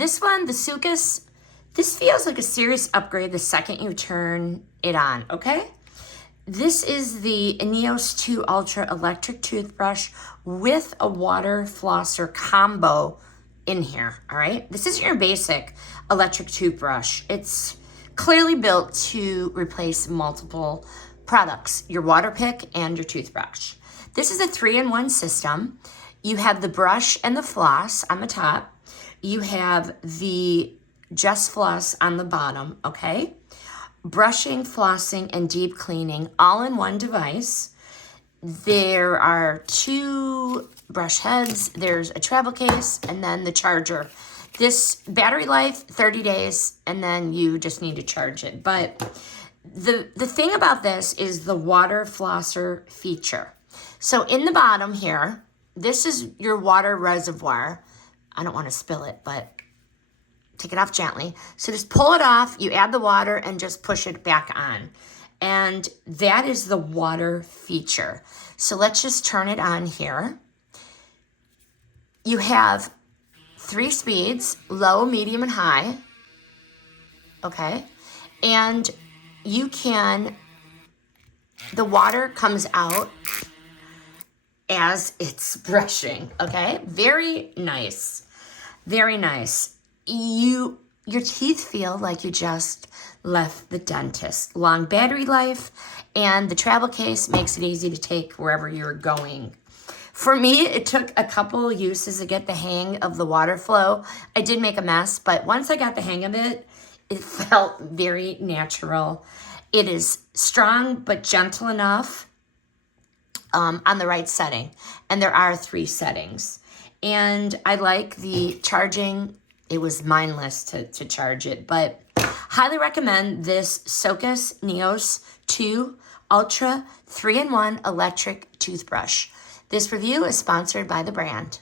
this one, the Soocas, this feels like a serious upgrade the second you turn it on, okay? This is the NEOS 2 Ultra electric toothbrush with a water flosser combo in here, all right? This is your basic electric toothbrush. It's clearly built to replace multiple products, your water pick and your toothbrush. This is a 3-in-1 system. You have the brush and the floss on the top. You have the Just Floss on the bottom, okay? Brushing, flossing, and deep cleaning all in one device. There are 2 brush heads, there's a travel case, and then the charger. This battery life, 30 days, and then you just need to charge it. But the thing about this is the water flosser feature. So in the bottom here, this is your water reservoir. I don't want to spill it, but take it off gently. So just pull it off, you add the water, and just push it back on. And that is the water feature. So let's just turn it on here. You have 3 speeds, low, medium, and high. Okay. And you can, the water comes out as it's brushing, okay? Very nice. Very nice. Your teeth feel like you just left the dentist. Long battery life, and the travel case makes it easy to take wherever you're going. For me, it took a couple uses to get the hang of the water flow. I did make a mess, but once I got the hang of it, it felt very natural. It is strong but gentle enough on the right setting. And there are 3 settings. And I like the charging. It was mindless to charge it, but highly recommend this Soocas NEOS 2 Ultra 3-in-1 electric toothbrush. This review is sponsored by the brand.